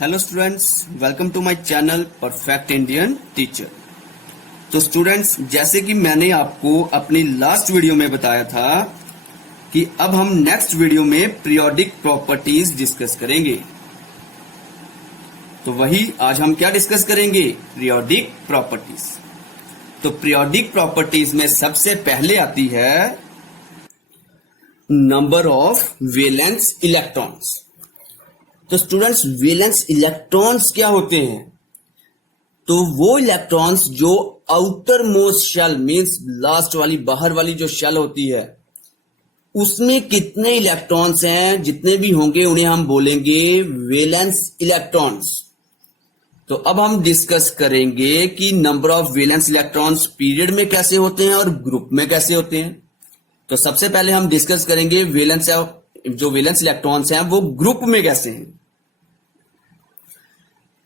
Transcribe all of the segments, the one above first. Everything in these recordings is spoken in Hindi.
Hello students, welcome to my channel perfect Indian teacher. तो स्टूडेंट्स, जैसे कि मैंने आपको अपनी लास्ट वीडियो में बताया था कि अब हम नेक्स्ट वीडियो में पीरियोडिक प्रॉपर्टीज डिस्कस करेंगे। तो वही आज हम क्या डिस्कस करेंगे? Periodic properties. तो पीरियोडिक प्रॉपर्टीज में सबसे पहले आती है नंबर ऑफ वैलेंस इलेक्ट्रॉन्स। तो स्टूडेंट्स, वैलेंस इलेक्ट्रॉन्स क्या होते हैं? तो वो इलेक्ट्रॉन्स जो outer most shell means last वाली बाहर वाली जो शेल होती है उसमें कितने इलेक्ट्रॉन्स हैं, जितने भी होंगे उन्हें हम बोलेंगे वैलेंस इलेक्ट्रॉन्स। तो अब हम डिस्कस करेंगे कि number of valence electrons period में कैसे होते हैं और ग्रुप में कैसे होते हैं। तो सबसे पहले हम डिस्कस करेंगे जो वैलेंस इलेक्ट्रॉन्स हैं वो ग्रुप में कैसे हैं।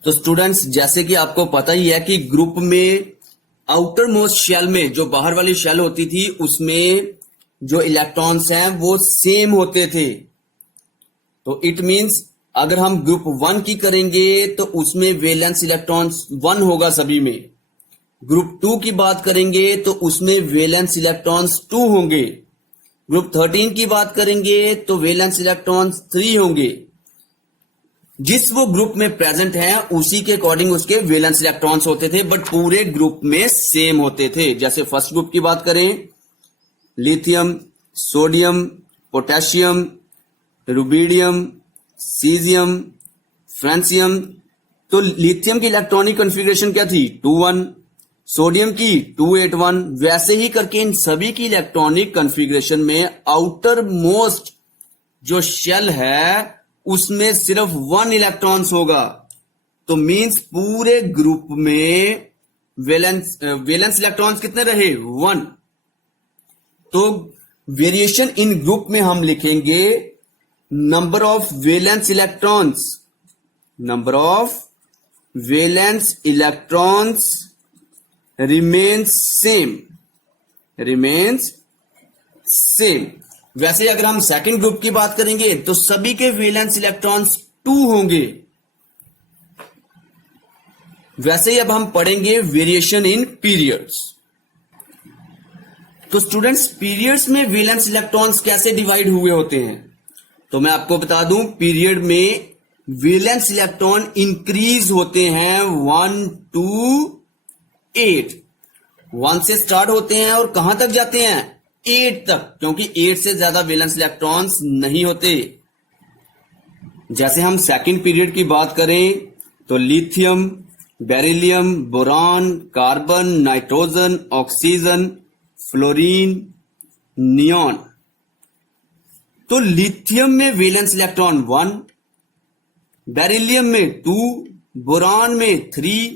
तो स्टूडेंट्स, जैसे कि आपको पता ही है कि ग्रुप में आउटर मोस्ट शेल में जो बाहर वाली शेल होती थी उसमें जो इलेक्ट्रॉन्स हैं वो सेम होते थे। तो इट मींस अगर हम ग्रुप 1 की करेंगे तो उसमें वैलेंस इलेक्ट्रॉन्स 1 होगा सभी में। ग्रुप 2 की बात करेंगे तो उसमें वैलेंस इलेक्ट्रॉन्स 2 होंगे। ग्रुप 13 की बात करेंगे तो वैलेंस इलेक्ट्रॉन्स 3 होंगे। जिस वो ग्रुप में प्रेजेंट है उसी के अकॉर्डिंग उसके वैलेंस इलेक्ट्रॉन्स होते थे, बट पूरे ग्रुप में सेम होते थे। जैसे फर्स्ट ग्रुप की बात करें, lithium, sodium, potassium, rubidium, caesium, francium. तो लिथियम की इलेक्ट्रॉनिक कॉन्फ़िगरेशन क्या थी? 2-1। सोडियम की 2-8-1। वैसे ही करके इन सभी की इलेक्ट्रॉनिक कॉन्फ़िगरेशन में आउटर मोस्ट जो शेल है उसमें सिर्फ 1 इलेक्ट्रॉन्स होगा। तो मींस पूरे ग्रुप में वैलेंस इलेक्ट्रॉन्स कितने रहे? 1। तो वेरिएशन इन ग्रुप में हम लिखेंगे number of valence electrons. Number of valence electrons remains same. वैसे अगर हम सेकंड ग्रुप की बात करेंगे तो सभी के वैलेंस इलेक्ट्रॉन्स 2 होंगे। वैसे ही अब हम पढ़ेंगे वेरिएशन इन पीरियड्स। तो स्टूडेंट्स, पीरियड्स में वैलेंस इलेक्ट्रॉन्स कैसे डिवाइड हुए होते हैं? तो मैं आपको बता दूं, पीरियड में वैलेंस इलेक्ट्रॉन इंक्रीज होते हैं 1 to 8। 1 से स्टार्ट होते हैं और कहां तक जाते हैं? 8 तक, क्योंकि 8 से ज्यादा वैलेंस इलेक्ट्रॉन्स नहीं होते। जैसे हम सेकंड पीरियड की बात करें तो lithium, beryllium, boron, carbon, nitrogen, oxygen, fluorine, neon. तो लिथियम में वैलेंस इलेक्ट्रॉन 1, बेरिलियम में 2, बोरॉन में 3,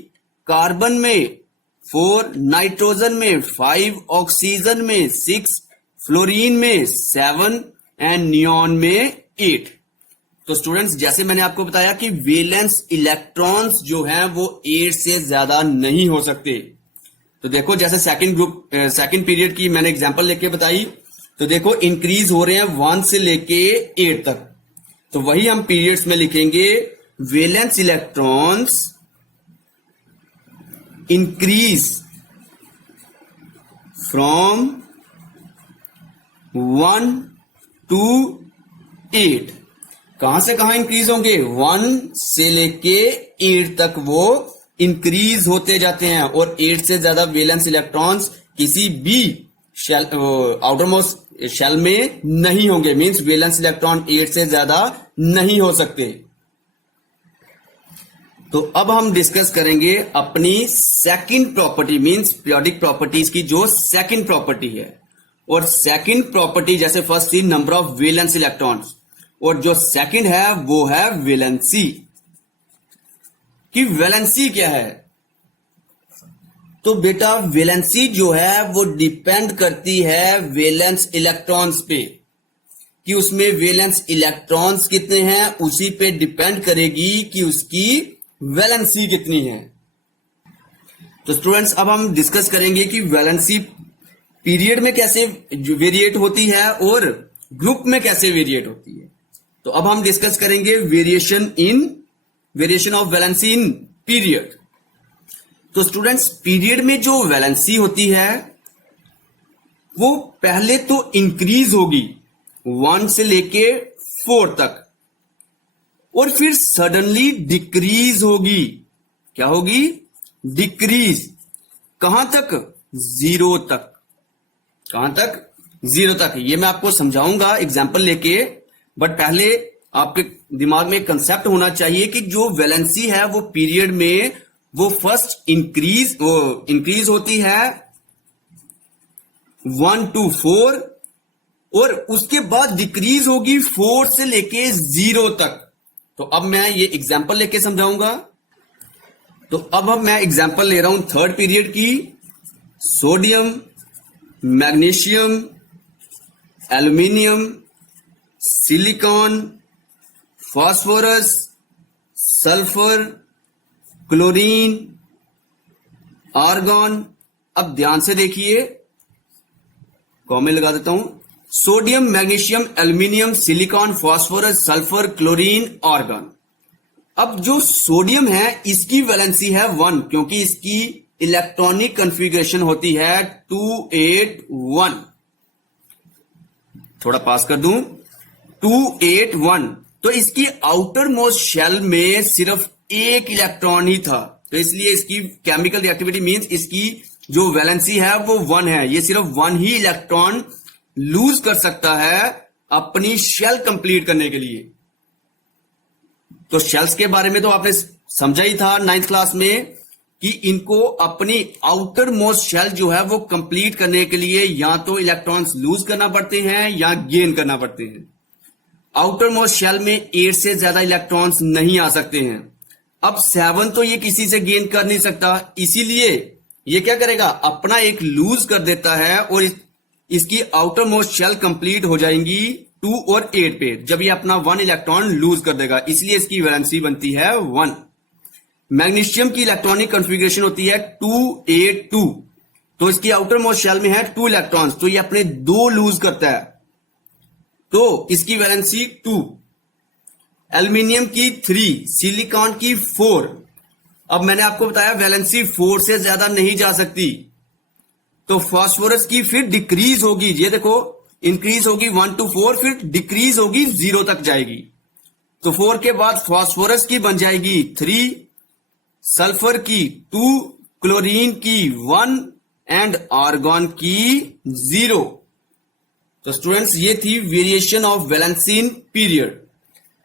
कार्बन में 4, नाइट्रोजन में 5, ऑक्सीजन में 6, फ्लोरीन में 7 एंड नियॉन में 8। तो स्टूडेंट्स, जैसे मैंने आपको बताया कि वैलेंस इलेक्ट्रॉन्स जो हैं वो 8 से ज्यादा नहीं हो सकते। तो देखो, जैसे सेकंड पीरियड की मैंने एग्जांपल लेके बताई, तो देखो इंक्रीज हो रहे हैं 1 से लेके 8 तक। तो वही हम पीरियड्स में लिखेंगे valence electrons increase from 1 to 8। कहां से कहां इंक्रीज होंगे? 1 से लेके 8 तक वो इंक्रीज होते जाते हैं। और 8 से ज्यादा वैलेंस इलेक्ट्रॉन्स किसी भी आउटर मोस्ट शेल में नहीं होंगे। मींस वैलेंस इलेक्ट्रॉन 8 से ज्यादा नहीं हो सकते। तो अब हम डिस्कस करेंगे अपनी second property means periodic properties की जो सेकंड प्रॉपर्टी है। और सेकंड प्रॉपर्टी जैसे फर्स्ट थी नंबर ऑफ वैलेंस इलेक्ट्रॉन्स, और जो सेकंड है वो है वैलेंसी। कि वैलेंसी क्या है? तो बेटा, वैलेंसी जो है वो डिपेंड करती है वैलेंस इलेक्ट्रॉन्स पे, कि उसमें वैलेंस इलेक्ट्रॉन्स कितने हैं उसी पे डिपेंड करेगी कि उसकी वैलेंसी कितनी है। तो स्टूडेंट्स, अब हम डिस्कस करेंगे कि वैलेंसी पीरियड में कैसे वेरिएट होती है और ग्रुप में कैसे वेरिएट होती है। तो अब हम डिस्कस करेंगे variation in variation of valency in period. तो स्टूडेंट्स, पीरियड में जो वैलेंसी होती है वो पहले तो इंक्रीज होगी 1 से लेके 4 तक, और फिर सडनली डिक्रीज होगी। क्या होगी? डिक्रीज। कहां तक? 0 तक। कहां तक? 0 तक। ये मैं आपको समझाऊंगा एग्जाम्पल लेके, बट पहले आपके दिमाग में कंसेप्ट होना चाहिए कि जो वैलेंसी है वो पीरियड में वो फर्स्ट इंक्रीज होती है 1 to 4, और उसके बाद डिक्रीज होगी 4 से लेके 0 तक। तो अब मैं ये एग्जाम्पल लेके समझाऊंगा। तो अब मैं एग्जाम्पल ले रहा हूं थर्ड पीरियड की। Sodium, magnesium, aluminium, silicon, phosphorus, sulphur, chlorine, argon. अब ध्यान से देखिए, कॉमे लगा देता हूं। Sodium, magnesium, aluminium, silicon, phosphorus, sulphur, chlorine, argon. अब जो सोडियम है इसकी वैलेंसी है 1, क्योंकि इसकी इलेक्ट्रॉनिक कॉन्फ़िगरेशन होती है 281। थोड़ा पास कर दूं, 281। तो इसकी आउटर मोस्ट शेल में सिर्फ 1 इलेक्ट्रॉन ही था, तो इसलिए इसकी केमिकल रिएक्टिविटी मींस इसकी जो वैलेंसी है वो 1 है। ये सिर्फ 1 ही इलेक्ट्रॉन लूज कर सकता है अपनी शेल कंप्लीट करने के लिए। तो शेल्स के बारे में तो आपने समझा ही था 9th क्लास में कि इनको अपनी आउटर मोस्ट शेल जो है वो कंप्लीट करने के लिए या तो इलेक्ट्रॉन्स लूज करना पड़ते हैं या गेन करना पड़ते हैं। आउटर मोस्ट शेल में 8 से ज्यादा इलेक्ट्रॉन्स नहीं आ सकते हैं। अब 7 तो ये किसी से गेन कर नहीं सकता, इसीलिए ये क्या करेगा? अपना एक लूज कर देता है और इसकी आउटर मोस्ट शेल कंप्लीट हो जाएंगी 2 और 8 पे, जब ये अपना 1 इलेक्ट्रॉन लूज कर देगा, इसलिए इसकी वैलेंसी बनती है 1। मैग्नीशियम की इलेक्ट्रॉनिक कॉन्फ़िगरेशन होती है 282, तो इसकी आउटर मोस्ट शेल में है 2 इलेक्ट्रॉन्स, तो ये अपने 2 लूज करता है, तो इसकी वैलेंसी 2। एल्यूमिनियम की 3, सिलिकॉन की 4। अब मैंने आपको बताया वैलेंसी 4 से ज्यादा नहीं जा सकती, तो फास्फोरस की फिर डिक्रीज होगी। ये देखो, इंक्रीज होगी 1 to 4, फिर डिक्रीज होगी 0 तक जाएगी। तो 4 के बाद फास्फोरस की बन जाएगी 3, सल्फर की 2, क्लोरीन की 1 एंड आर्गन की 0। तो स्टूडेंट्स, ये थी variation of valency in period.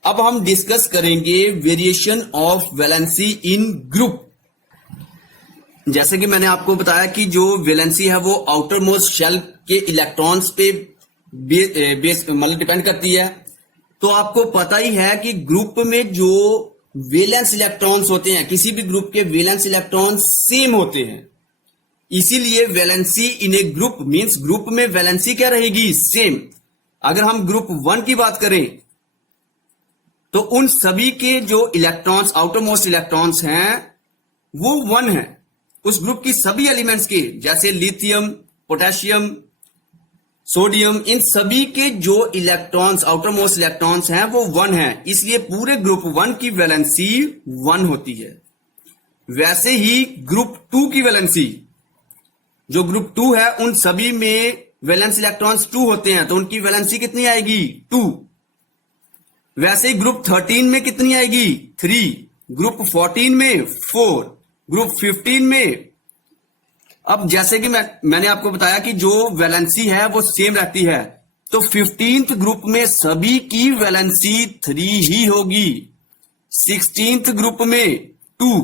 अब हम डिस्कस करेंगे variation of valency in group. जैसे कि मैंने आपको बताया कि जो वैलेंसी है वो आउटर मोस्ट शेल के इलेक्ट्रॉन्स पे बेस मतलब डिपेंड करती है। तो आपको पता ही है कि ग्रुप में जो वैलेंस इलेक्ट्रॉन्स होते हैं, किसी भी ग्रुप के वैलेंस इलेक्ट्रॉन्स सेम होते हैं, इसीलिए valency in a group means group में वैलेंसी क्या रहेगी? सेम। अगर हम ग्रुप 1 की बात करें तो उन सभी के जो इलेक्ट्रॉन्स आउटर मोस्ट इलेक्ट्रॉन्स हैं वो 1 है, उस ग्रुप की सभी एलिमेंट्स के, जैसे लिथियम, पोटेशियम, सोडियम, इन सभी के जो इलेक्ट्रॉन्स आउटर मोस्ट इलेक्ट्रॉन्स हैं वो 1 है, इसलिए पूरे ग्रुप 1 की वैलेंसी 1 होती है। वैसे ही ग्रुप 2 की वैलेंसी, जो ग्रुप 2 है उन सभी में वैलेंस इलेक्ट्रॉन्स 2 होते हैं, तो उनकी वैलेंसी कितनी आएगी? 2। वैसे ही ग्रुप 13 में कितनी आएगी? 3। ग्रुप 14 में 4। ग्रुप 15 में, अब जैसे कि मैंने आपको बताया कि जो वैलेंसी है वो सेम रहती है, तो 15th ग्रुप में सभी की वैलेंसी 3 ही होगी। 16th ग्रुप में 2,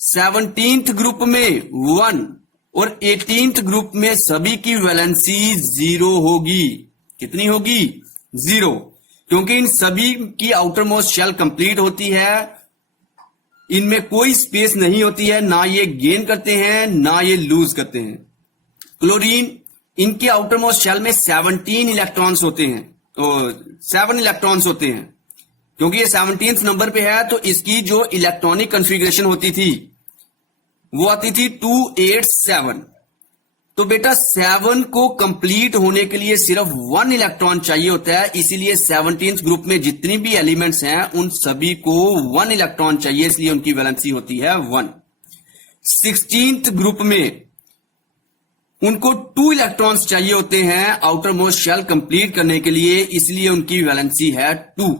17th ग्रुप में 1 और 18th ग्रुप में सभी की वैलेंसी 0 होगी। कितनी होगी? 0, क्योंकि इन सभी की आउटर मोस्ट शेल कंप्लीट होती है, इनमें कोई स्पेस नहीं होती है, ना ये गेन करते हैं ना ये लूज करते हैं। क्लोरीन, इनके आउटर मोस्ट शेल में 17 इलेक्ट्रॉन्स होते हैं, तो 7 इलेक्ट्रॉन्स होते हैं, क्योंकि ये 17th नंबर पे है, तो इसकी जो इलेक्ट्रॉनिक कॉन्फ़िगरेशन होती थी वो आती थी 287। तो बेटा 7 को कंप्लीट होने के लिए सिर्फ 1 इलेक्ट्रॉन चाहिए होता है, इसीलिए 17th ग्रुप में जितनी भी एलिमेंट्स हैं उन सभी को 1 इलेक्ट्रॉन चाहिए, इसलिए उनकी वैलेंसी होती है 1। 16th ग्रुप में उनको 2 इलेक्ट्रॉन्स चाहिए होते हैं आउटर मोस्ट शेल कंप्लीट करने के लिए, इसलिए उनकी वैलेंसी है 2।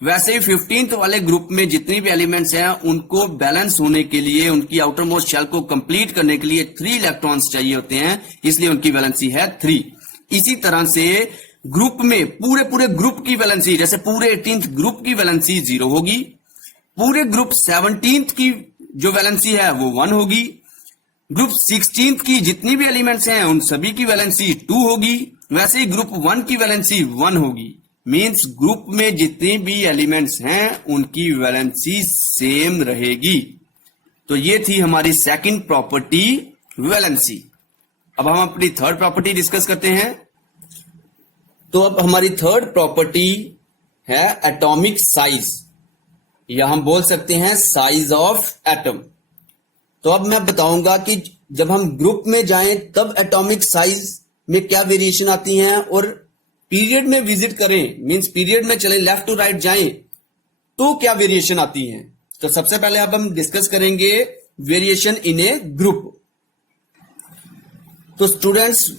वैसे ही 15th वाले ग्रुप में जितनी भी एलिमेंट्स हैं उनको बैलेंस होने के लिए, उनकी आउटर मोस्ट शेल को कंप्लीट करने के लिए 3 इलेक्ट्रॉन्स चाहिए होते हैं, इसलिए उनकी वैलेंसी है 3। इसी तरह से ग्रुप में पूरे ग्रुप की वैलेंसी, जैसे पूरे 18th ग्रुप की वैलेंसी 0 होगी, पूरे ग्रुप 17th की जो वैलेंसी है वो 1 होगी, ग्रुप 16th की जितनी भी एलिमेंट्स हैं उन सभी की वैलेंसी 2 होगी, वैसे ही ग्रुप 1 की वैलेंसी 1 होगी। मींस ग्रुप में जितनी भी एलिमेंट्स हैं उनकी वैलेंसी सेम रहेगी। तो ये थी हमारी सेकंड प्रॉपर्टी, वैलेंसी। अब हम अपनी थर्ड प्रॉपर्टी डिस्कस करते हैं। तो अब हमारी थर्ड प्रॉपर्टी है एटॉमिक साइज, या हम बोल सकते हैं साइज ऑफ एटम। तो अब मैं बताऊंगा कि जब हम ग्रुप में जाएं तब एटॉमिक साइज में क्या वेरिएशन आती हैं, और पीरियड में विजिट करें, मींस पीरियड में चलें, लेफ्ट टू राइट जाएं तो क्या वेरिएशन आती हैं। तो सबसे पहले अब हम डिस्कस करेंगे वेरिएशन इन ए ग्रुप। तो स्टूडेंट्स,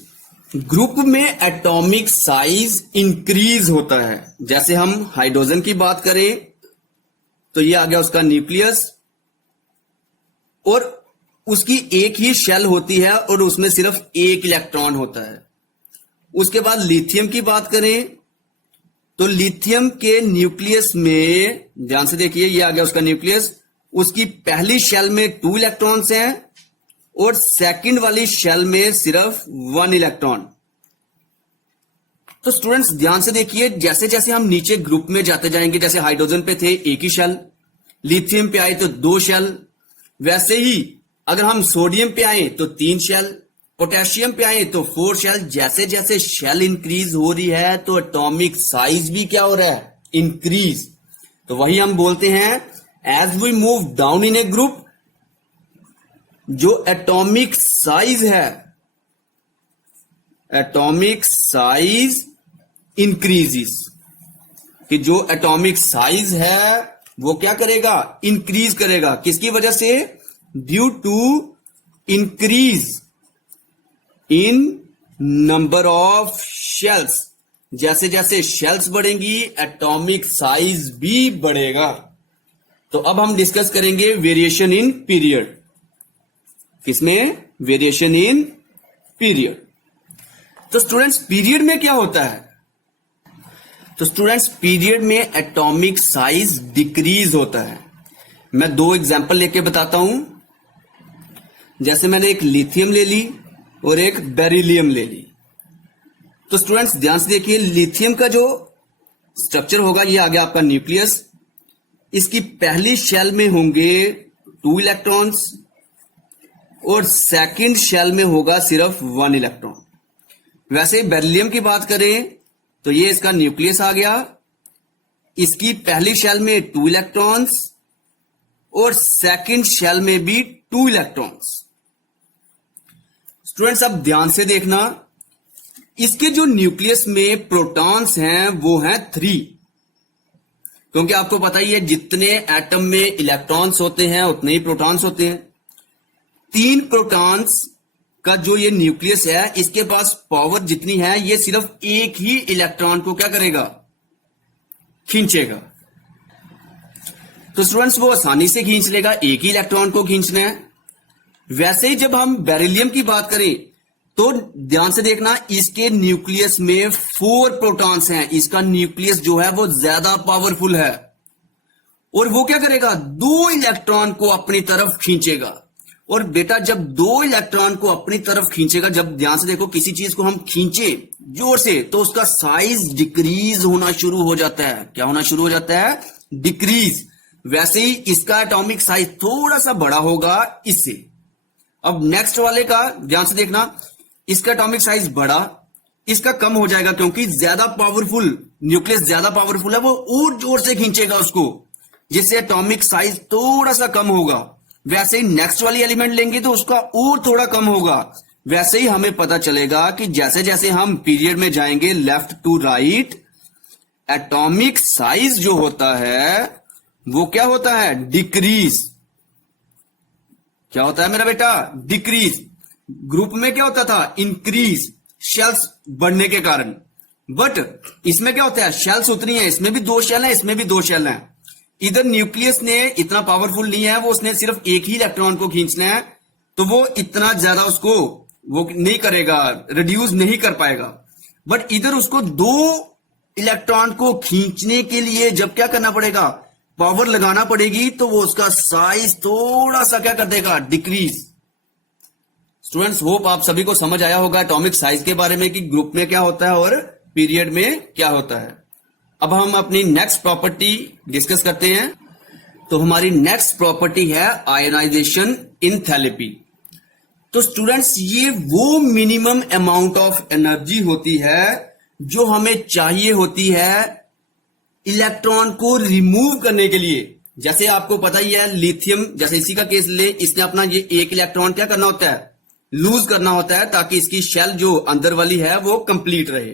ग्रुप में एटॉमिक साइज इंक्रीज होता है। जैसे हम हाइड्रोजन की बात करें तो ये आ गया उसका न्यूक्लियस, और उसकी एक ही शेल होती है और उसमें सिर्फ एक इलेक्ट्रॉन होता है। उसके बाद लिथियम की बात करें तो लिथियम के न्यूक्लियस में, ध्यान से देखिए, ये आ गया उसका न्यूक्लियस, उसकी पहली शेल में 2 इलेक्ट्रॉन्स हैं और सेकंड वाली शेल में सिर्फ 1 इलेक्ट्रॉन। तो स्टूडेंट्स ध्यान से देखिए, जैसे जैसे हम नीचे ग्रुप में जाते जाएंगे, जैसे हाइड्रोजन पे थे एक ही शेल, लिथियम पे आए तो 2 शेल, वैसे ही अगर हम सोडियम पे आए तो 3 शेल, पोटेशियम पे आए तो 4 शेल। जैसे जैसे शेल इंक्रीज हो रही है तो एटॉमिक साइज भी क्या हो रहा है, इंक्रीज। तो वही हम बोलते हैं as we move down in a group, जो एटॉमिक साइज है, एटॉमिक साइज इंक्रीजेस, कि जो एटॉमिक साइज है वो क्या करेगा, इंक्रीज करेगा। किसकी वजह से, due to increase in number of shells. जैसे जैसे शेल्स बढ़ेंगी एटॉमिक साइज भी बढ़ेगा। तो अब हम डिस्कस करेंगे वेरिएशन इन पीरियड। किसमें, वेरिएशन इन पीरियड। तो स्टूडेंट्स पीरियड में क्या होता है, तो स्टूडेंट्स पीरियड में एटॉमिक साइज डिक्रीज होता है। मैं 2 एग्जांपल लेके बताता हूं। जैसे मैंने एक लिथियम ले ली और एक बेरिलियम ले ली। तो स्टूडेंट्स ध्यान से देखिए, लिथियम का जो स्ट्रक्चर होगा, ये आ गया आपका न्यूक्लियस, इसकी पहली शेल में होंगे 2 इलेक्ट्रॉन्स और सेकंड शेल में होगा सिर्फ 1 इलेक्ट्रॉन। वैसे बेरिलियम की बात करें तो ये इसका न्यूक्लियस आ गया, इसकी पहली शेल में 2 इलेक्ट्रॉन्स और सेकंड शेल में भी 2 इलेक्ट्रॉन्स। स्टूडेंट्स अब ध्यान से देखना, इसके जो न्यूक्लियस में प्रोटॉन्स हैं वो हैं 3, क्योंकि आपको पता ही है जितने एटम में इलेक्ट्रॉन्स होते हैं उतने ही प्रोटॉन्स होते हैं। 3 प्रोटॉन्स का जो ये न्यूक्लियस है, इसके पास पावर जितनी है, ये सिर्फ एक ही इलेक्ट्रॉन को क्या करेगा, खींचेगा। तो स्टूडेंट्स वो आसानी से खींच लेगा, एक ही इलेक्ट्रॉन को खींचना है। वैसे ही जब हम बेरिलियम की बात करें तो ध्यान से देखना, इसके न्यूक्लियस में 4 प्रोटॉन्स हैं, इसका न्यूक्लियस जो है वो ज्यादा पावरफुल है और वो क्या करेगा, 2 इलेक्ट्रॉन को अपनी तरफ खींचेगा। और बेटा जब 2 इलेक्ट्रॉन को अपनी तरफ खींचेगा, जब ध्यान से देखो किसी चीज को हम खींचे जोर से तो उसका साइज डिक्रीज होना शुरू हो जाता है। क्या होना शुरू हो जाता है, डिक्रीज। वैसे ही इसका एटॉमिक साइज थोड़ा सा बड़ा होगा इससे। अब नेक्स्ट वाले का ध्यान से देखना, इसका एटॉमिक साइज बड़ा, इसका कम हो जाएगा क्योंकि ज्यादा पावरफुल न्यूक्लियस, ज्यादा पावरफुल है, वो और जोर से खींचेगा उसको, जिससे एटॉमिक साइज थोड़ा सा कम होगा। वैसे ही नेक्स्ट वाली एलिमेंट लेंगे तो उसका और थोड़ा कम होगा। वैसे ही हमें पता चलेगा कि जैसे जैसे हम पीरियड में जाएंगे left to right, atomic size जो होता है वो क्या होता है, डिक्रीज। क्या होता है मेरा बेटा, डिक्रीज। ग्रुप में क्या होता था, इंक्रीज, शेल्स बढ़ने के कारण। बट इसमें क्या होता है, शेल्स उतनी है, इसमें भी 2 शेल है, इसमें भी 2 शेल है। इधर न्यूक्लियस ने इतना पावरफुल नहीं है, वो उसने सिर्फ एक ही इलेक्ट्रॉन को खींचना है, तो वो इतना ज्यादा उसको वो नहीं करेगा, रिड्यूस नहीं कर पाएगा। बट इधर उसको 2 इलेक्ट्रॉन को खींचने के लिए जब क्या करना पड़ेगा, पावर लगाना पड़ेगी, तो वो उसका साइज थोड़ा सा क्या कर देगा, डिक्रीज। स्टूडेंट्स, होप आप सभी को समझ आया होगा एटॉमिक साइज के बारे में कि ग्रुप में क्या होता है और पीरियड में क्या होता है। अब हम अपनी नेक्स्ट प्रॉपर्टी डिस्कस करते हैं। तो हमारी नेक्स्ट प्रॉपर्टी है आयनाइजेशन इंथैल्पी। तो स्टूडेंट्स, ये वो मिनिमम अमाउंट ऑफ एनर्जी होती है जो हमें चाहिए होती है इलेक्ट्रॉन को रिमूव करने के लिए। जैसे आपको पता ही है, लिथियम, जैसे इसी का केस ले, इसने अपना ये एक इलेक्ट्रॉन क्या करना होता है, लूज करना होता है, ताकि इसकी शेल जो अंदर वाली है वो कंप्लीट रहे।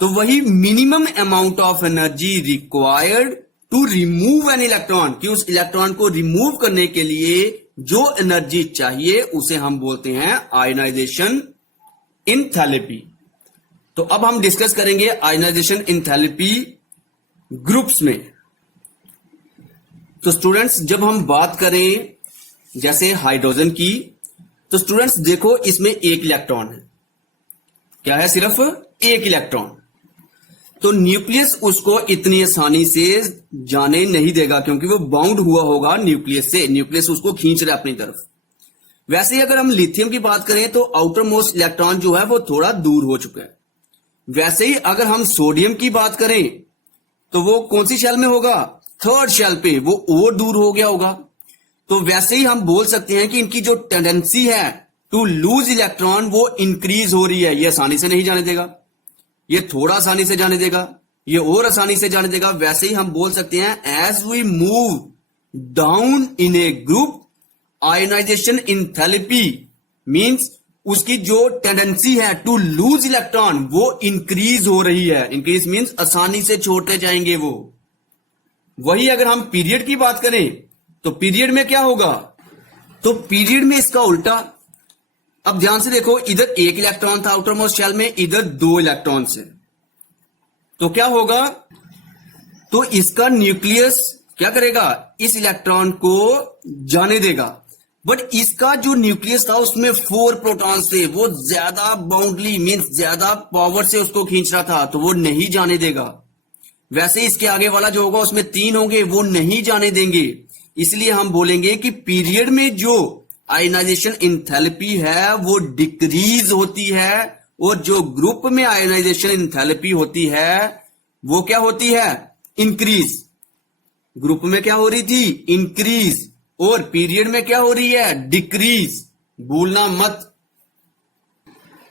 तो वही minimum amount of energy required to remove an electron, कि उस इलेक्ट्रॉन को रिमूव करने के लिए जो एनर्जी चाहिए उसे हम बोलते हैं आयनाइजेशन इंथैल्पी। तो अब हम डिस्कस करेंगे आयनाइजेशन इंथैल्पी ग्रुप्स में। तो स्टूडेंट्स, जब हम बात करें जैसे हाइड्रोजन की, तो स्टूडेंट्स देखो, इसमें एक इलेक्ट्रॉन है। क्या है, सिर्फ एक इलेक्ट्रॉन। तो न्यूक्लियस उसको इतनी आसानी से जाने नहीं देगा, क्योंकि वो बाउंड हुआ होगा न्यूक्लियस से, न्यूक्लियस उसको खींच रहा है अपनी तरफ। वैसे ही अगर हम लिथियम की बात करें तो आउटर मोस्ट इलेक्ट्रॉन जो है वो थोड़ा दूर हो चुका है। वैसे ही अगर हम सोडियम की बात करें तो वो कौन सी शेल में होगा, 3rd शेल पे, वो और दूर हो गया होगा। तो वैसे ही हम बोल सकते हैं कि इनकी जो टेंडेंसी है टू लूज इलेक्ट्रॉन वो इंक्रीज हो रही है। ये आसानी से नहीं जाने देगा, ये थोड़ा आसानी से जाने देगा, ये और आसानी से जाने देगा। वैसे ही हम बोल सकते हैं as we move down in a group, ionisation enthalpy means उसकी जो टेंडेंसी है टू लूज इलेक्ट्रॉन वो इंक्रीज हो रही है। इंक्रीज मींस आसानी से छोड़ते जाएंगे वो। वही अगर हम पीरियड की बात करें तो पीरियड में क्या होगा, तो पीरियड में इसका उल्टा। अब ध्यान से देखो, इधर एक इलेक्ट्रॉन था आउटर मोस्ट शेल में, इधर 2 इलेक्ट्रॉन से, तो क्या होगा, तो इसका न्यूक्लियस क्या करेगा, इस इलेक्ट्रॉन को जाने देगा। बट इसका जो न्यूक्लियस था उसमें 4 प्रोटॉन्स थे, वो ज्यादा बाउंडली मींस ज्यादा पावर से उसको खींच रहा था, तो वो नहीं जाने देगा। वैसे इसके आगे वाला जो होगा उसमें 3 होंगे, वो नहीं जाने देंगे। इसलिए हम बोलेंगे कि पीरियड में जो आयनाइजेशन इंथैल्पी है वो डिक्रीज होती है, और जो ग्रुप में आयनाइजेशन इंथैल्पी होती है वो क्या होती है, इंक्रीज। ग्रुप में क्या हो रही थी, इंक्रीज, और पीरियड में क्या हो रही है, डिक्रीज। भूलना मत।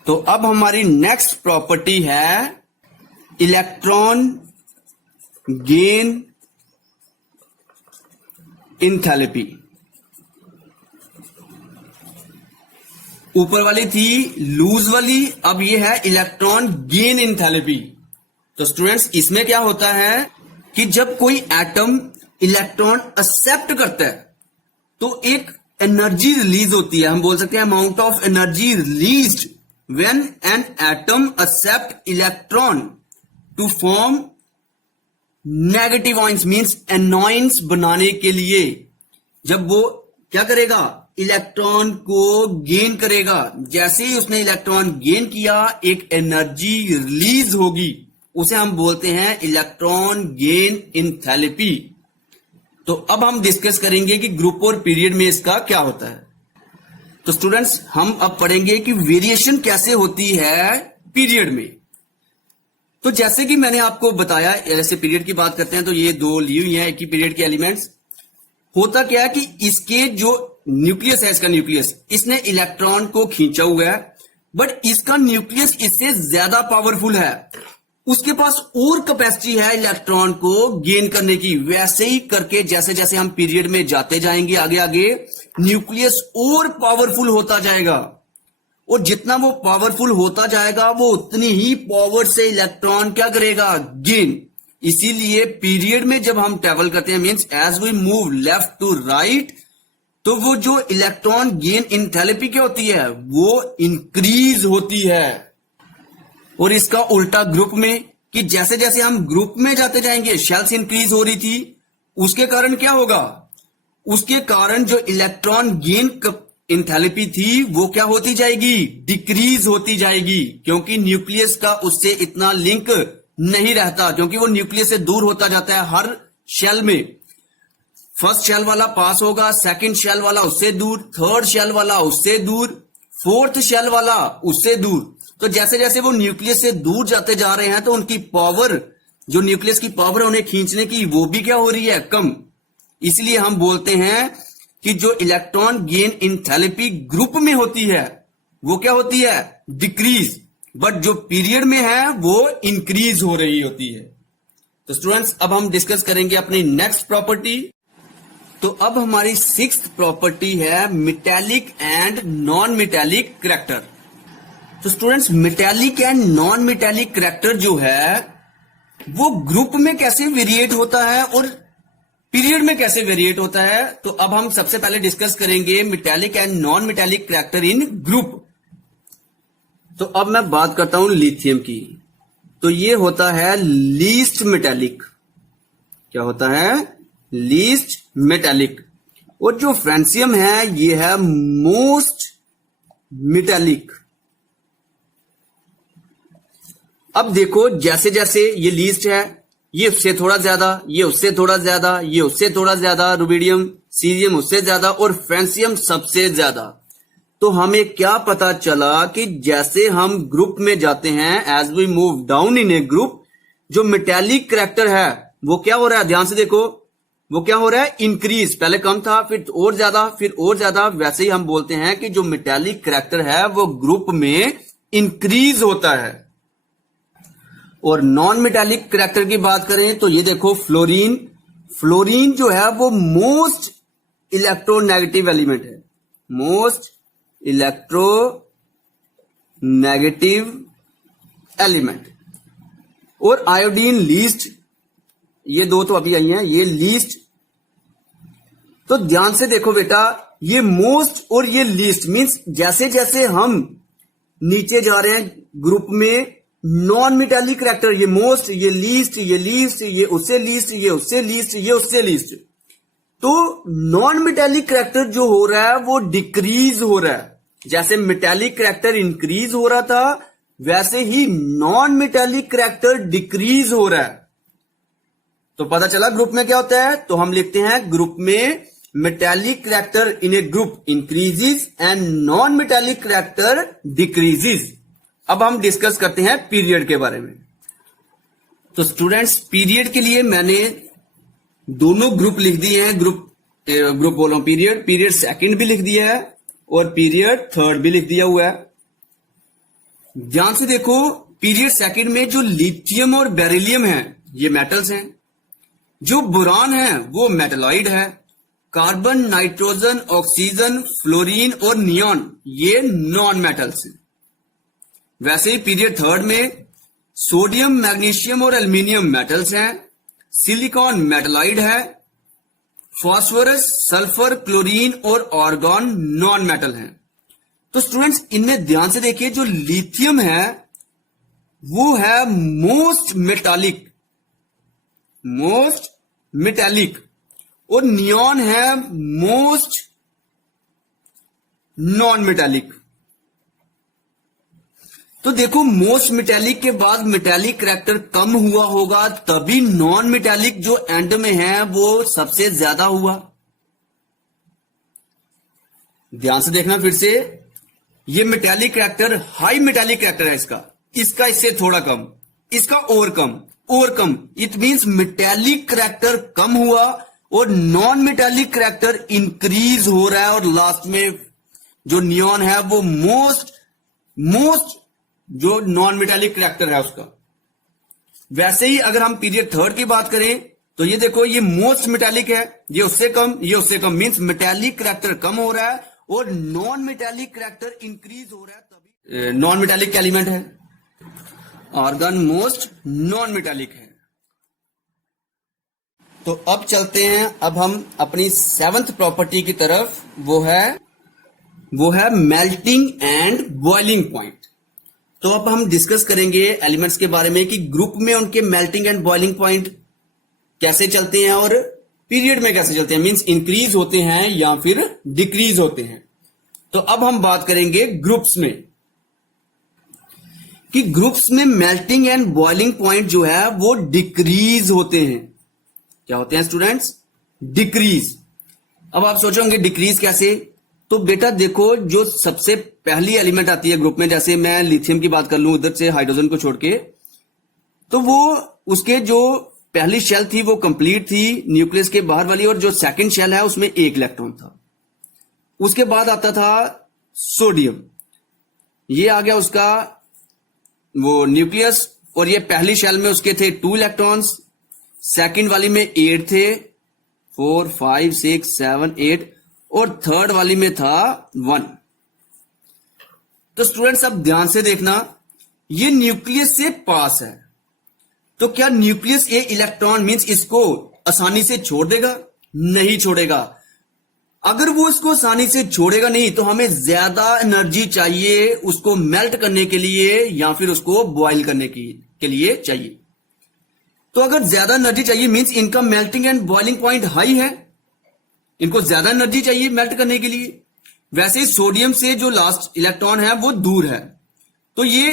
तो अब हमारी नेक्स्ट प्रॉपर्टी है इलेक्ट्रॉन गेन इंथैल्पी। ऊपर वाली थी लूज वाली, अब ये है इलेक्ट्रॉन गेन इंथैल्पी। तो स्टूडेंट्स, इसमें क्या होता है कि जब कोई एटम इलेक्ट्रॉन एक्सेप्ट करता है तो एक एनर्जी रिलीज होती है। हम बोल सकते हैं amount of energy released when an atom accept electron to form negative ions means एनॉयंस बनाने के लिए। जब वो क्या करेगा, इलेक्ट्रॉन को गेन करेगा। जैसे ही उसने इलेक्ट्रॉन गेन किया एक एनर्जी रिलीज होगी, उसे हम बोलते हैं इलेक्ट्रॉन गेन इंथैल्पी। तो अब हम डिस्कस करेंगे कि ग्रुप और पीरियड में इसका क्या होता है। तो स्टूडेंट्स, हम अब पढ़ेंगे कि वेरिएशन कैसे होती है पीरियड में। तो जैसे कि मैंने आपको बताया, जैसे पीरियड की बात करते हैं तो ये 2 ली हुई है एक ही पीरियड के एलिमेंट्स। होता क्या है कि इसके जो न्यूक्लियस है, इसका न्यूक्लियस, इसने इलेक्ट्रॉन को खींचा हुआ है, बट इसका न्यूक्लियस इससे ज्यादा पावरफुल है, उसके पास और कैपेसिटी है इलेक्ट्रॉन को गेन करने की। वैसे ही करके जैसे जैसे हम पीरियड में जाते जाएंगे आगे आगे, न्यूक्लियस और पावरफुल होता जाएगा। और जितना वो पावरफुल होता जाएगा वो उतनी ही पावर से इलेक्ट्रॉन क्या करेगा, गेन। इसीलिए पीरियड में जब हम ट्रेवल करते हैं, means as we move left to right, तो वो जो इलेक्ट्रॉन गेन इंथैल्पी क्या होती है, वो इंक्रीज होती है। और इसका उल्टा ग्रुप में, कि जैसे जैसे हम ग्रुप में जाते जाएंगे, शेल्स इंक्रीज हो रही थी, उसके कारण क्या होगा, उसके कारण जो इलेक्ट्रॉन गेन इंथैल्पी थी वो क्या होती जाएगी, डिक्रीज होती जाएगी, क्योंकि न्यूक्लियस का उससे इतना लिंक नहीं रहता, क्योंकि वो न्यूक्लियस से दूर होता जाता है हर शेल में। फर्स्ट शेल वाला पास होगा, सेकंड शेल वाला उससे दूर, थर्ड शेल वाला उससे दूर, फोर्थ शेल वाला उससे दूर। तो जैसे जैसे वो न्यूक्लियस से दूर जाते जा रहे हैं तो उनकी पावर, जो न्यूक्लियस की पावर उन्हें खींचने की, वो भी क्या हो रही है, कम। इसलिए हम बोलते हैं कि जो इलेक्ट्रॉन गेन इंथैल्पी ग्रुप में होती है वो क्या होती है, डिक्रीज, बट जो पीरियड में है वो इंक्रीज हो रही होती है। तो स्टूडेंट्स, अब हम डिस्कस करेंगे अपनी नेक्स्ट प्रॉपर्टी। तो अब हमारी सिक्स्थ प्रॉपर्टी है metallic and non metallic character. तो students, metallic and non metallic character जो है वो ग्रुप में कैसे वेरिएट होता है और पीरियड में कैसे वेरिएट होता है। तो अब हम सबसे पहले डिस्कस करेंगे metallic and non metallic character in group. तो अब मैं बात करता हूं लिथियम की। तो ये होता है लीस्ट मेटेलिक। क्या होता है, लीस्ट मेटेलिक। और जो फ्रेंसियम है ये है मोस्ट मेटेलिक। अब देखो, जैसे जैसे ये लीस्ट है, ये उससे थोड़ा ज्यादा, ये उससे थोड़ा ज्यादा, ये उससे थोड़ा ज्यादा, रुबिडियम सीरियम उससे ज्यादा और फ्रेंसियम सबसे ज्यादा। तो हमें क्या पता चला कि जैसे हम ग्रुप में जाते हैं, as we move down in a group, जो मेटेलिक करैक्टर है वो क्या हो रहा है, ध्यान से देखो, वो क्या हो रहा है, इंक्रीज। पहले कम था, फिर और ज्यादा, फिर और ज्यादा। वैसे ही हम बोलते हैं कि जो मेटेलिक करैक्टर है वो ग्रुप में इंक्रीज होता है। और नॉन मेटेलिक करैक्टर की बात करें तो ये देखो, फ्लोरीन। फ्लोरीन जो है वो मोस्ट इलेक्ट्रोनेगेटिव एलिमेंट है, मोस्ट इलेक्ट्रोनेगेटिव एलिमेंट। और आयोडीन लीस्ट, ये दो तो अभी आई हैं, ये लीस्ट। तो ध्यान से देखो बेटा, ये मोस्ट और ये लीस्ट, मींस जैसे जैसे हम नीचे जा रहे हैं ग्रुप में, नॉन मेटेलिक करैक्टर, ये मोस्ट, ये लीस्ट, ये लीस्ट, ये उससे लीस्ट, ये उससे लीस्ट, ये उससे लीस्ट। तो नॉन मेटेलिक करैक्टर जो हो रहा है वो डिक्रीज हो रहा है। जैसे मेटेलिक करैक्टर इंक्रीज हो रहा था, वैसे ही नॉन मेटेलिक करैक्टर डिक्रीज हो रहा है। तो पता चला ग्रुप में क्या होता है। तो हम लिखते हैं ग्रुप में metallic character in a group increases and non metallic character decreases. अब हम डिस्कस करते हैं पीरियड के बारे में। तो स्टूडेंट्स, पीरियड के लिए मैंने दोनों ग्रुप लिख दिए हैं, ग्रुप बोलो पीरियड सेकंड भी लिख दिया है और पीरियड थर्ड भी लिख दिया हुआ है। ध्यान से देखो, पीरियड सेकंड में जो लिथियम और बेरिलियम है ये मेटल्स हैं, जो बोरान है वो मेटलॉइड है, कार्बन, नाइट्रोजन, ऑक्सीजन, फ्लोरीन और नियॉन ये नॉन मेटल्स हैं। वैसे ही पीरियड थर्ड में सोडियम, मैग्नीशियम और एल्यूमिनियम मेटल्स हैं, सिलिकॉन मेटलॉइड है, फास्फोरस, सल्फर, क्लोरीन और आर्गॉन नॉन मेटल हैं। तो स्टूडेंट्स, इनमें ध्यान से देखिए, जो लिथियम है वो है मोस्ट मेटालिक और नियॉन है मोस्ट नॉन मेटालिक। तो देखो, मोस्ट मेटालिक के बाद मेटालिक करैक्टर कम हुआ होगा, तभी नॉन मेटालिक जो एंड में है वो सबसे ज्यादा हुआ। ध्यान से देखना फिर से, ये metallic character high metallic character है, इसका इससे थोड़ा कम, इसका और कम। इट मींस मेटालिक करैक्टर कम हुआ और नॉन मेटालिक करैक्टर इंक्रीज हो रहा है, और लास्ट में जो नियॉन है वो मोस्ट जो नॉन मेटालिक करैक्टर है उसका। वैसे ही अगर हम पीरियड थर्ड की बात करें तो ये देखो, ये मोस्ट मेटालिक है, ये उससे कम, मींस मेटालिक करैक्टर कम हो रहा है और नॉन मेटालिक करैक्टर इंक्रीज हो रहा है। नॉन मेटालिक एलिमेंट है, आर्गन मोस्ट नॉन मेटालिक है। तो अब चलते हैं, अब हम अपनी 7th प्रॉपर्टी की तरफ, वो है मेल्टिंग एंड बॉइलिंग पॉइंट। तो अब हम डिस्कस करेंगे एलिमेंट्स के बारे में कि ग्रुप में उनके मेल्टिंग एंड बॉइलिंग पॉइंट कैसे चलते हैं और पीरियड में कैसे चलते हैं, मींस इंक्रीज होते हैं या फिर डिक्रीज होते हैं। तो अब हम बात करेंगे ग्रुप्स में कि ग्रुप्स में मेल्टिंग एंड बॉइलिंग पॉइंट जो है वो डिक्रीज होते हैं। क्या होते हैं स्टूडेंट्स? डिक्रीज। अब आप सोचोगे डिक्रीज कैसे? तो बेटा देखो, जो सबसे पहली एलिमेंट आती है ग्रुप में, जैसे मैं लिथियम की बात कर लूं उधर से हाइड्रोजन को छोड़ के, तो वो उसके जो पहली शेल थी वो कंप्लीट थी न्यूक्लियस के बाहर वाली, और जो सेकंड शेल है उसमें 1 इलेक्ट्रॉन था। उसके बाद आता था सोडियम, ये आ गया उसका वो न्यूक्लियस, और ये पहली शेल में उसके थे 2 इलेक्ट्रॉन्स, सेकंड वाली में 8 थे, 4 5 6 7 8, और थर्ड वाली में था 1। तो स्टूडेंट्स अब ध्यान से देखना, ये न्यूक्लियस से पास है, तो क्या न्यूक्लियस ये इलेक्ट्रॉन मींस इसको आसानी से छोड़ देगा? नहीं छोड़ेगा। अगर वो इसको आसानी से छोड़ेगा नहीं, तो हमें ज्यादा एनर्जी चाहिए उसको मेल्ट करने के लिए या फिर उसको बॉयल करने के लिए चाहिए। तो अगर ज्यादा एनर्जी चाहिए मींस इनका melting and boiling point high है, इनको ज्यादा एनर्जी चाहिए मेल्ट करने के लिए। वैसे ही सोडियम से जो लास्ट इलेक्ट्रॉन है वो दूर है, तो ये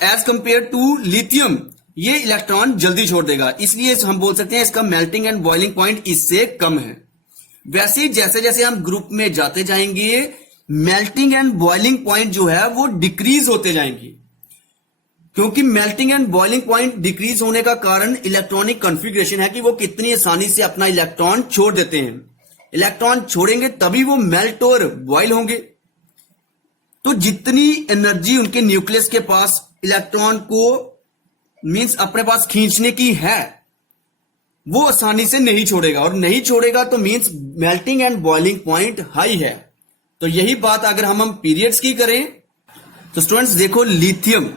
एज कंपेयर टू लिथियम ये इलेक्ट्रॉन जल्दी छोड़ देगा, इसलिए हम बोल सकते हैं इसका मेल्टिंग एंड बॉइलिंग पॉइंट इससे कम है। वैसे ही जैसे जैसे हम ग्रुप में जाते जाएंगे, मेल्टिंग एंड बॉइलिंग पॉइंट जो है वो डिक्रीज होते जाएंगे, क्योंकि melting and boiling point decrease होने का कारण इलेक्ट्रॉनिक कॉन्फ़िगरेशन है कि वो कितनी आसानी से अपना इलेक्ट्रॉन छोड़ देते हैं। इलेक्ट्रॉन छोड़ेंगे तभी वो मेल्ट और बॉयल होंगे। तो जितनी एनर्जी उनके न्यूक्लियस के पास इलेक्ट्रॉन को मींस अपने पास खींचने की है, वो आसानी से नहीं छोड़ेगा, और नहीं छोड़ेगा तो means melting and boiling point high है। तो यही बात अगर हम पीरियड्स की करें, तो स्टूडेंट्स देखो लिथियम,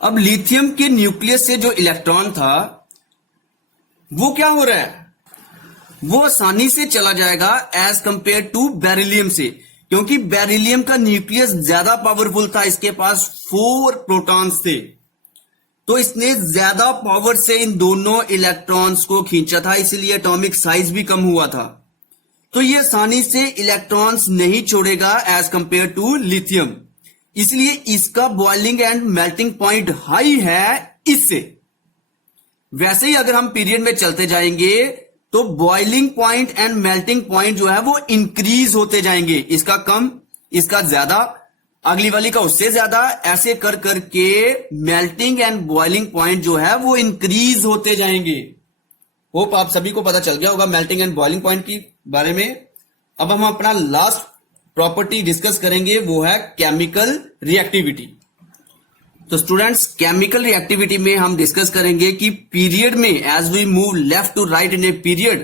अब लिथियम के न्यूक्लियस से जो इलेक्ट्रॉन था वो क्या हो रहा है, वो आसानी से चला जाएगा एज कंपेयर टू बेरिलियम से, क्योंकि बेरिलियम का न्यूक्लियस ज्यादा पावरफुल था, इसके पास 4 प्रोटॉन्स थे, तो इसने ज्यादा पावर से इन दोनों इलेक्ट्रॉन्स को खींचा था, इसलिए एटॉमिक साइज भी कम हुआ था। तो ये आसानी से इलेक्ट्रॉन्स नहीं छोड़ेगा एज कंपेयर टू लिथियम, इसलिए इसका boiling and melting point high है इससे। वैसे ही अगर हम पीरियड में चलते जाएंगे तो boiling point and melting point जो है वो इंक्रीज होते जाएंगे, इसका कम इसका ज्यादा, अगली वाली का उससे ज्यादा, ऐसे कर करके मेल्टिंग एंड बॉइलिंग पॉइंट जो है वो इंक्रीज होते जाएंगे। होप आप सभी को पता चल गया होगा मेल्टिंग एंड बॉइलिंग पॉइंट की बारे में। अब हम अपना लास्ट प्रॉपर्टी डिस्कस करेंगे, वो है केमिकल रिएक्टिविटी। तो स्टूडेंट्स केमिकल रिएक्टिविटी में हम डिस्कस करेंगे कि पीरियड में as we move left to right in a period,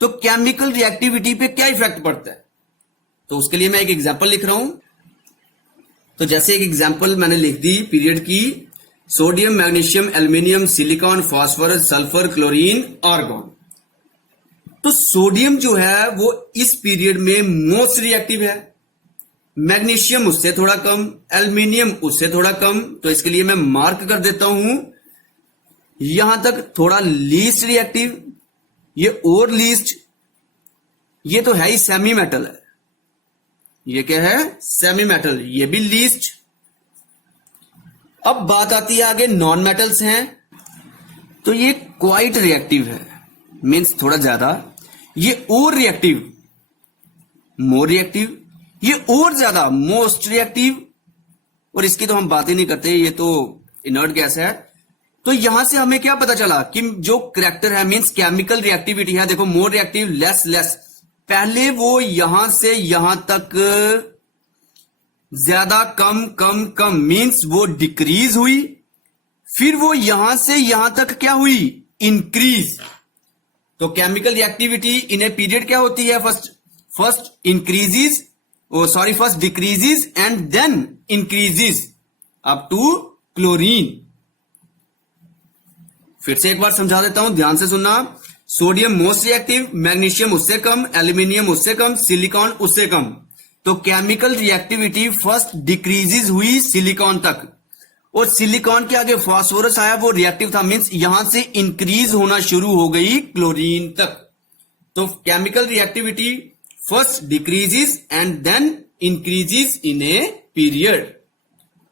तो केमिकल रिएक्टिविटी पे क्या इफेक्ट पड़ता है। तो उसके लिए मैं एक एग्जांपल लिख रहा हूं। तो जैसे एक एग्जांपल मैंने लिख दी पीरियड की, sodium, magnesium, aluminium, silicon, phosphorus, sulphur, chlorine, argon. तो सोडियम जो है वो इस पीरियड में मोस्ट रिएक्टिव है, मैग्नीशियम उससे थोड़ा कम, एल्यूमिनियम उससे थोड़ा कम, तो इसके लिए मैं मार्क कर देता हूं यहां तक थोड़ा लीस्ट रिएक्टिव, ये और लीस्ट, ये तो है ही सेमी मेटल है, ये क्या है सेमी मेटल, ये भी लीस्ट। अब बात आती है आगे नॉन मेटल्स हैं, तो ये क्वाइट रिएक्टिव है, मींस थोड़ा ज्यादा, ये और रिएक्टिव मोर रिएक्टिव, ये और ज्यादा मोस्ट रिएक्टिव, और इसकी तो हम बात ही नहीं करते, ये तो इनर्ट गैस है। तो यहां से हमें क्या पता चला कि जो करैक्टर है मींस केमिकल रिएक्टिविटी है, देखो मोर रिएक्टिव, लेस लेस, पहले वो यहां से यहां तक ज्यादा, कम कम कम, मींस वो डिक्रीज हुई, फिर वो यहां से यहां तक क्या हुई, इंक्रीज। तो chemical reactivity in a period क्या होती है, first increases first decreases and then increases up to chlorine. फिर से एक बार समझा देता हूं, ध्यान से सुनना। सोडियम मोस्ट रिएक्टिव, मैग्नीशियम उससे कम, एल्यूमिनियम उससे कम, सिलिकॉन उससे कम। तो केमिकल रिएक्टिविटी फर्स्ट डिक्रीजेस हुई सिलिकॉन तक, और सिलिकॉन के आगे फास्फोरस आया, वो रिएक्टिव था, मींस यहां से इंक्रीज होना शुरू हो गई क्लोरीन तक। तो chemical reactivity first decreases and then increases in a period.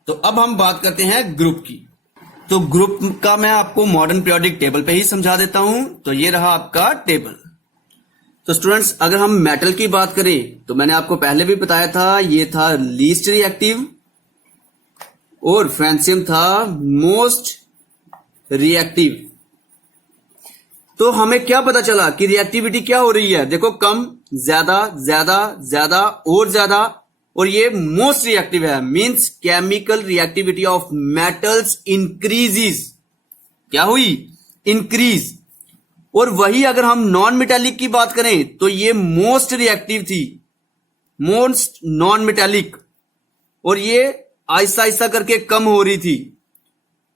तो अब हम बात करते हैं ग्रुप की। तो ग्रुप का मैं आपको मॉडर्न पीरियोडिक टेबल पे ही समझा देता हूं। तो ये रहा आपका टेबल। तो स्टूडेंट्स, अगर हम मेटल की बात करें तो मैंने आपको पहले भी बताया था, ये था लीस्ट रिएक्टिव और फ्रेंसियम था मोस्ट रिएक्टिव। तो हमें क्या पता चला कि रिएक्टिविटी क्या हो रही है? देखो, कम, ज्यादा, ज्यादा, ज्यादा और ज्यादा, और ये मोस्ट रिएक्टिव है, means chemical reactivity of metals increases. क्या हुई? इंक्रीज। और वही अगर हम नॉन मेटेलिक की बात करें तो ये मोस्ट रिएक्टिव थी, मोस्ट नॉन मेटेलिक, और ये आहिस्ता आहिस्ता करके कम हो रही थी।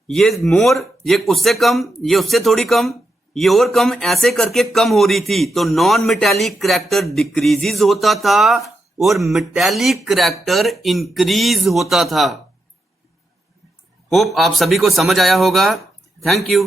ये मोर, ये उससे कम, ये उससे थोड़ी कम, ये और कम, ऐसे करके कम हो रही थी। तो नॉन मेटेलिक करैक्टर डिक्रीजेस होता था और मेटेलिक करैक्टर इंक्रीज होता था। होप आप सभी को समझ आया होगा। Thank you.